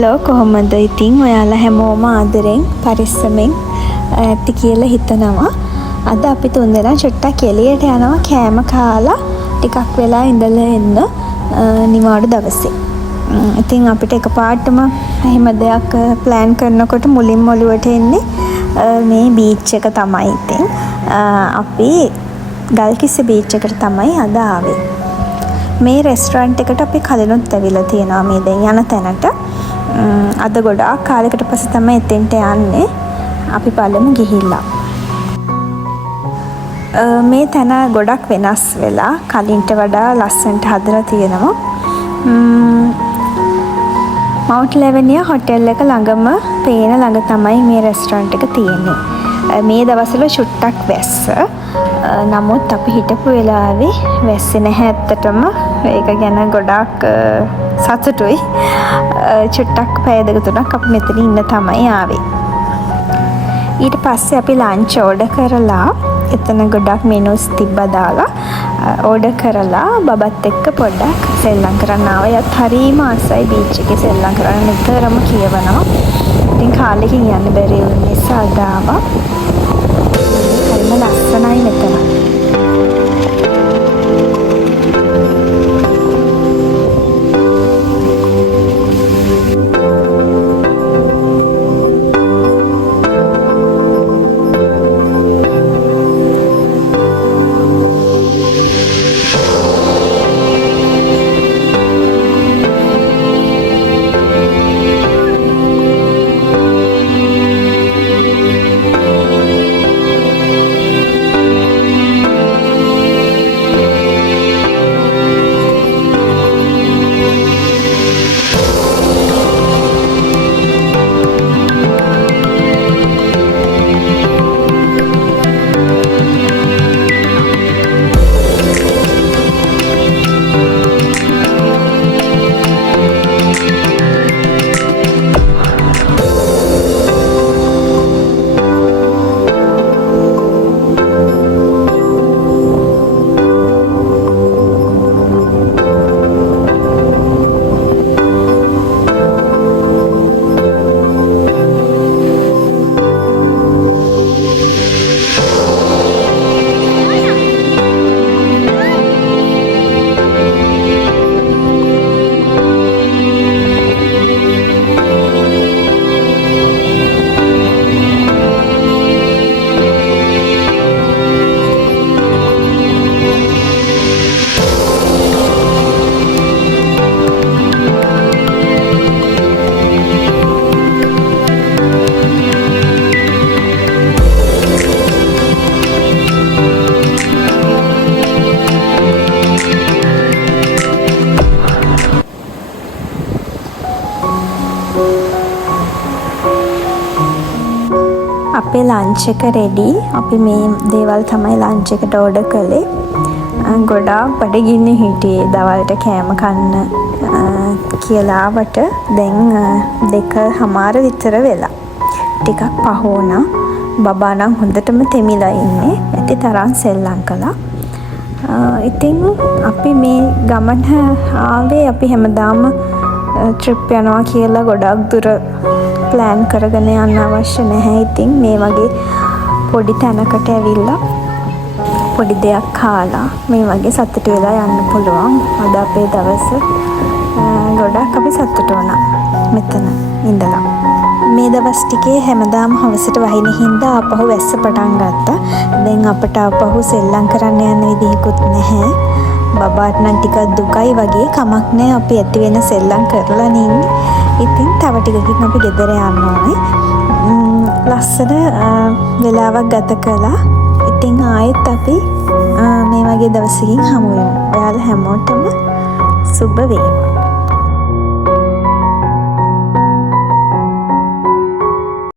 Hello කොහොමද ඉතින් ඔයාලා හැමෝම ආදරෙන් පරිස්සමෙන් ඇති කියලා හිතනවා. අද අපි තුන්දෙනා චුට්ටක් එළියට යනවා කෑම කාලා ටිකක් වෙලා ඉඳලා එන්න නිවාඩු දවසේ. ඉතින් අපිට එකපාරටම එහෙම දෙයක් ප්ලෑන් කරනකොට මුලින්ම ඔළුවට එන්නේ මේ බීච් එක තමයි. ඉතින් අපි ගල්කිස්ස බීච් එකට තමයි අද ආවේ. මේ රෙස්ටරන්ට් එකට අපි කලිනුත් ඇවිල්ලා තියෙනවා මේ දැන් යන තැනට. අද ගොඩාක් කාලයකට පස්සේ තමයි එතෙන්ට යන්නේ. අපි බලමු ගිහිල්ලා. මේ තැන ගොඩක් වෙනස් වෙලා කලින්ට වඩා ලස්සනට හදලා තියෙනවා. මවුන්ට් ලැවනියා හොටෙල් එක ළඟම පේන ළඟ තමයි මේ රෙස්ටරන්ට් එක තියෙන්නේ. මේ දවස්වල චුට්ටක් වැස්ස. නමුත් අපි හිටපු වෙලාවේ වැස්සේ නැහැ ඇත්තටම. ඒක ගැන ගොඩාක් සතුටුයි. චුට්ටක් පැය දෙක තුනක් අපි මෙතන ඉන්න තමයි ආවේ. ඊට පස්සේ අපි ලන්ච් ඕඩර් කරලා එතන ගොඩක් මෙනුස් තිබ්බා දාලා ඕඩර් කරලා බබත් එක්ක පොඩ්ඩක් සෙල්ලම් කරන්න ආවා. යත් හරීම ආසයි බීච් එකේ සෙල්ලම් කරන්න නිතරම කියවනවා. ඉතින් කාලෙකින් යන්න බැරි වුණ නිසා අද ආවා. හරිම ලස්සනයි මෙතන. අපේ ලන්ච් එක රෙඩි. අපි මේ දේවල් තමයි ලන්ච් එකට ඕඩර් කළේ. ගොඩාක් බඩගින්නේ හිටියේ දවල්ට කෑම කන්න කියලා ආවට දැන් 2:00 විතර වෙලා. ටිකක් පහ වුණා. බබා නම් හොඳටම තෙමිලා ඉන්නේ. ඇති තරම් සෙල්ලම් කළා. ඉතින් අපි මේ ගමන ආවේ අපි හැමදාම ට්‍රිප් යනවා කියලා ගොඩක් දුර ප්ලෑන් කරගෙන යන්න අවශ්‍ය නැහැ. ඉතින් මේ වගේ පොඩි තැනකට ඇවිල්ලා පොඩි දෙයක් කාලා මේ වගේ සතුට වෙලා යන්න පුළුවන්. අද අපේ දවස ගොඩක් අපි සතුට වුණා මෙතන ඉඳලා. මේ දවස් ටිකේ හැමදාම හවසට වහින හින්දා ආපහු වැස්ස පටන් ගත්තා. දැන් අපට ආපහු සෙල්ලම් කරන්න යන්න විදිහකුත් නැහැ. බබාට නම් ටිකක් දුකයි වගේ. කමක් නැහැ, අපි ඇති වෙන සෙල්ලම් කරලා ඉන්නේ. ඉතින් තව ටිකකින් අපි ගෙදර යන්න ඕනේ. ලස්සන වෙලාවක් ගත කළා. ඉතින් ආයෙත් අපි මේ වගේ දවසකින් හමු වෙමු. ඔයාලා හැමෝටම සුබ වේවා.